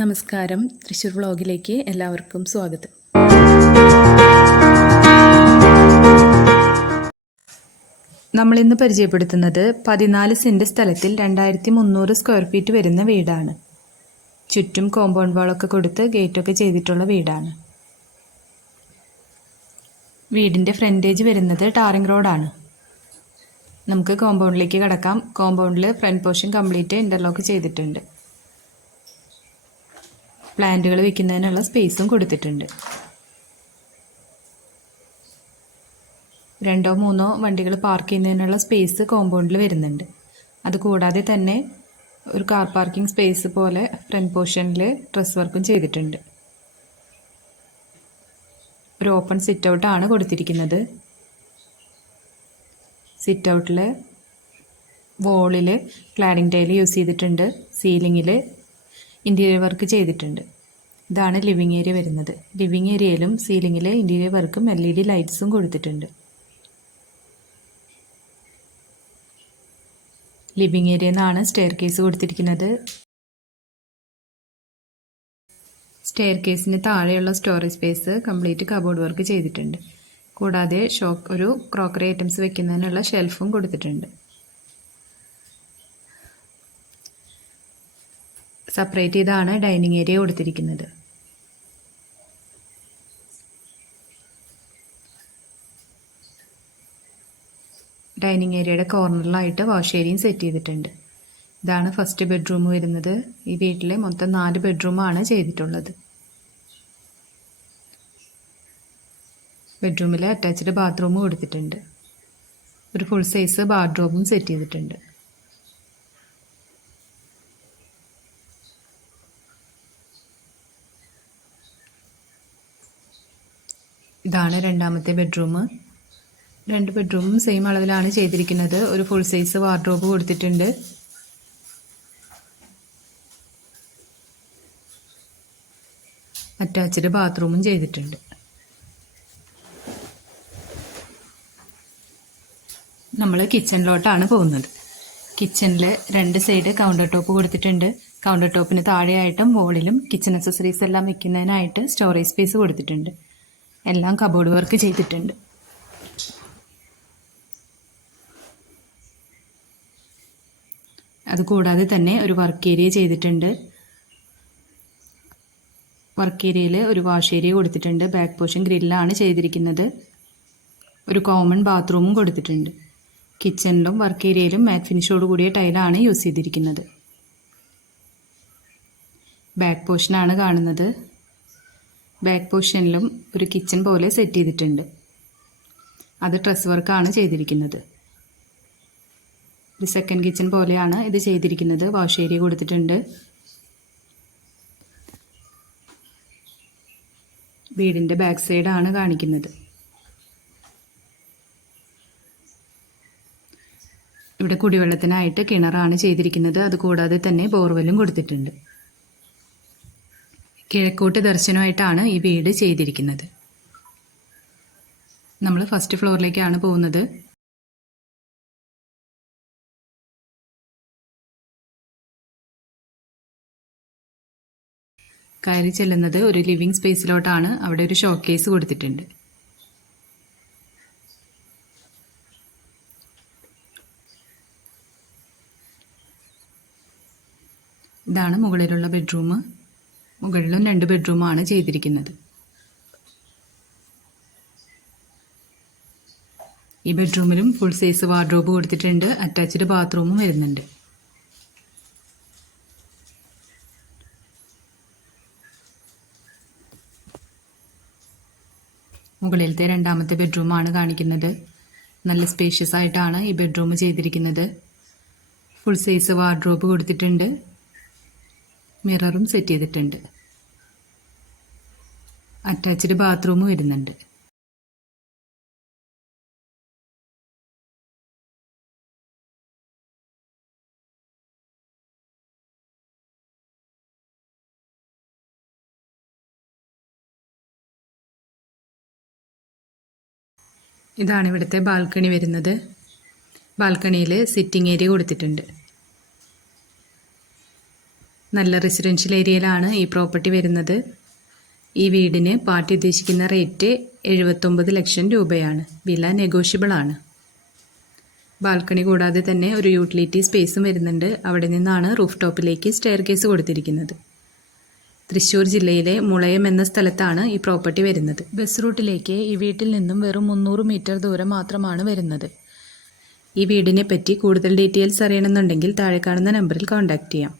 നമസ്കാരം. തൃശ്ശൂർ വ്ളോഗിലേക്ക് എല്ലാവർക്കും സ്വാഗതം. നമ്മൾ ഇന്ന് പരിചയപ്പെടുത്തുന്നത് പതിനാല് സെന്റ് സ്ഥലത്തിൽ രണ്ടായിരത്തി മുന്നൂറ് സ്ക്വയർ ഫീറ്റ് വരുന്ന വീടാണ്. ചുറ്റും കോമ്പൗണ്ട് വാളൊക്കെ കൊടുത്ത് ഗേറ്റൊക്കെ ചെയ്തിട്ടുള്ള വീടാണ്. വീടിന്റെ ഫ്രണ്ടേജ് വരുന്നത് ടാറിംഗ് റോഡാണ്. നമുക്ക് കോമ്പൗണ്ടിലേക്ക് കടക്കാം. കോമ്പൗണ്ടിൽ ഫ്രണ്ട് പോർഷൻ കംപ്ലീറ്റ് ഇന്റർലോക്ക് ചെയ്തിട്ടുണ്ട്. പ്ലാന്റുകൾ വെക്കുന്നതിനുള്ള സ്പേസും കൊടുത്തിട്ടുണ്ട്. രണ്ടോ മൂന്നോ വണ്ടികൾ പാർക്ക് ചെയ്യുന്നതിനുള്ള സ്പേസ് കോമ്പൗണ്ടിൽ വരുന്നുണ്ട്. അതുകൂടാതെ തന്നെ ഒരു കാർ പാർക്കിംഗ് സ്പേസ് പോലെ ഫ്രണ്ട് പോർഷനിൽ ഡ്രസ് വർക്കും ചെയ്തിട്ടുണ്ട്. ഒരു ഓപ്പൺ സിറ്റ് ഔട്ടാണ് കൊടുത്തിരിക്കുന്നത്. സിറ്റ് ഔട്ടിൽ വോളിൽ ക്ലാഡിംഗ് ടൈൽ യൂസ് ചെയ്തിട്ടുണ്ട്. സീലിങ്ങിൽ ഇന്റീരിയർ വർക്ക് ചെയ്തിട്ടുണ്ട്. ഇതാണ് ലിവിങ് ഏരിയ വരുന്നത്. ലിവിങ് ഏരിയയിലും സീലിങ്ങിൽ ഇന്റീരിയർ വർക്കും എൽ ഇ ഡി ലൈറ്റ്സും കൊടുത്തിട്ടുണ്ട്. ലിവിങ് ഏരിയയിൽ നിന്നാണ് സ്റ്റെയർ കേസ് കൊടുത്തിരിക്കുന്നത്. സ്റ്റെയർ കേസിന് താഴെയുള്ള storage space complete cupboard work ചെയ്തിട്ടുണ്ട്. കൂടാതെ ഷോക്ക് ഒരു ക്രോക്കറി ഐറ്റംസ് വെക്കുന്നതിനുള്ള ഷെൽഫും കൊടുത്തിട്ടുണ്ട്. സെപ്പറേറ്റ് ചെയ്താണ് ഡൈനിങ് ഏരിയ കൊടുത്തിരിക്കുന്നത്. ഡൈനിങ് ഏരിയയുടെ കോർണറിലായിട്ട് വാഷ് ഏരിയയും സെറ്റ് ചെയ്തിട്ടുണ്ട്. ഇതാണ് ഫസ്റ്റ് ബെഡ്റൂം വരുന്നത്. ഈ വീട്ടിലെ മൊത്തം നാല് ബെഡ്റൂമാണ് ചെയ്തിട്ടുള്ളത്. ബെഡ്റൂമിൽ അറ്റാച്ച്ഡ് ബാത്റൂം കൊടുത്തിട്ടുണ്ട് ഒരു ഫുൾ സൈസ് ബാത്റൂമും സെറ്റ് ചെയ്തിട്ടുണ്ട്. ഇതാണ് രണ്ടാമത്തെ ബെഡ്റൂം. രണ്ട് ബെഡ്റൂമും സെയിം അളവിലാണ് ചെയ്തിരിക്കുന്നത്. ഒരു ഫുൾ സൈസ് വാർഡ്രോബ് കൊടുത്തിട്ടുണ്ട്. അറ്റാച്ച്ഡ് ബാത്റൂമും ചെയ്തിട്ടുണ്ട്. നമ്മൾ കിച്ചണിലോട്ടാണ് പോകുന്നത്. കിച്ചണിൽ രണ്ട് സൈഡ് കൗണ്ടർ ടോപ്പ് കൊടുത്തിട്ടുണ്ട്. കൗണ്ടർ ടോപ്പിന് താഴെയായിട്ടും വോളിലും കിച്ചൺ അക്സസറീസ് എല്ലാം വെക്കുന്നതിനായിട്ട് സ്റ്റോറേജ് സ്പേസ് കൊടുത്തിട്ടുണ്ട്. എല്ലാം കബോർഡ് വർക്ക് ചെയ്തിട്ടുണ്ട്. അതുകൂടാതെ തന്നെ ഒരു വർക്ക് ഏരിയ ചെയ്തിട്ടുണ്ട്. വർക്ക് ഏരിയയിൽ ഒരു വാഷ് ഏരിയ കൊടുത്തിട്ടുണ്ട്. ബാക്ക് പോർഷൻ ഗ്രില്ലാണ് ചെയ്തിരിക്കുന്നത്. ഒരു കോമൺ ബാത്റൂമും കൊടുത്തിട്ടുണ്ട്. കിച്ചണിലും വർക്ക് ഏരിയയിലും മാറ്റ് ഫിനിഷോട് കൂടിയ ടൈലാണ് യൂസ് ചെയ്തിരിക്കുന്നത്. ബാക്ക് പോർഷനാണ് കാണുന്നത്. ബാക്ക് പോർഷനിലും ഒരു കിച്ചൺ പോലെ സെറ്റ് ചെയ്തിട്ടുണ്ട്. അത് ഡ്രസ് വർക്കാണ് ചെയ്തിരിക്കുന്നത്. ഒരു സെക്കൻഡ് കിച്ചൺ പോലെയാണ് ഇത് ചെയ്തിരിക്കുന്നത്. വാഷ് ഏരിയ കൊടുത്തിട്ടുണ്ട്. വീടിന്റെ ബാക്ക് സൈഡാണ് കാണിക്കുന്നത്. ഇവിടെ കുടിവെള്ളത്തിനായിട്ട് കിണറാണ് ചെയ്തിരിക്കുന്നത്. അതുകൂടാതെ തന്നെ ബോർവെല്ലും കൊടുത്തിട്ടുണ്ട്. കിഴക്കോട്ട് ദർശനമായിട്ടാണ് ഈ വീട് ചെയ്തിരിക്കുന്നത്. നമ്മൾ ഫസ്റ്റ് ഫ്ലോറിലേക്കാണ് പോകുന്നത്. കയറി ചെല്ലുന്നത് ഒരു ലിവിങ് സ്പേസിലോട്ടാണ്. അവിടെ ഒരു ഷോക്കേസ് കൊടുത്തിട്ടുണ്ട്. ഇതാണ് മുകളിലുള്ള ബെഡ്റൂം. മുകളിലും രണ്ട് ബെഡ്റൂമാണ് ചെയ്തിരിക്കുന്നത്. ഈ ബെഡ്റൂമിലും ഫുൾ സൈസ് വാർഡ്രോബ് കൊടുത്തിട്ടുണ്ട്. അറ്റാച്ച്ഡ് ബാത്റൂമും വരുന്നുണ്ട്. മുകളിലത്തെ രണ്ടാമത്തെ ബെഡ്റൂമാണ് കാണിക്കുന്നത്. നല്ല സ്പേഷ്യസ് ആയിട്ടാണ് ഈ ബെഡ്റൂം ചെയ്തിരിക്കുന്നത്. ഫുൾ സൈസ് വാർഡ്രോബ് കൊടുത്തിട്ടുണ്ട്. മിററും സെറ്റ് ചെയ്തിട്ടുണ്ട്. അറ്റാച്ച്ഡ് ബാത്റൂം വരുന്നുണ്ട്. ഇതാണ് ഇവിടുത്തെ ബാൽക്കണി വരുന്നത്. ബാൽക്കണിയിൽ സിറ്റിംഗ് ഏരിയ കൊടുത്തിട്ടുണ്ട്. നല്ല റെസിഡൻഷ്യൽ ഏരിയയിലാണ് ഈ പ്രോപ്പർട്ടി വരുന്നത്. ഈ വീടിന് പാർട്ടി ഉദ്ദേശിക്കുന്ന റേറ്റ് എഴുപത്തൊമ്പത് ലക്ഷം രൂപയാണ്. വില നെഗോഷ്യബിൾ ആണ്. ബാൽക്കണി കൂടാതെ തന്നെ ഒരു യൂട്ടിലിറ്റി സ്പേസും വരുന്നുണ്ട്. അവിടെ നിന്നാണ് റൂഫ് ടോപ്പിലേക്ക് സ്റ്റെയർ കേസ് കൊടുത്തിരിക്കുന്നത്. തൃശ്ശൂർ ജില്ലയിലെ മുളയം എന്ന സ്ഥലത്താണ് ഈ പ്രോപ്പർട്ടി വരുന്നത്. ബസ് റൂട്ടിലേക്ക് ഈ വീട്ടിൽ നിന്നും വെറും മുന്നൂറ് മീറ്റർ ദൂരം മാത്രമാണ് വരുന്നത്. ഈ വീടിനെ പറ്റി കൂടുതൽ ഡീറ്റെയിൽസ് അറിയണമെന്നുണ്ടെങ്കിൽ താഴെ കാണുന്ന നമ്പറിൽ കോൺടാക്റ്റ് ചെയ്യാം.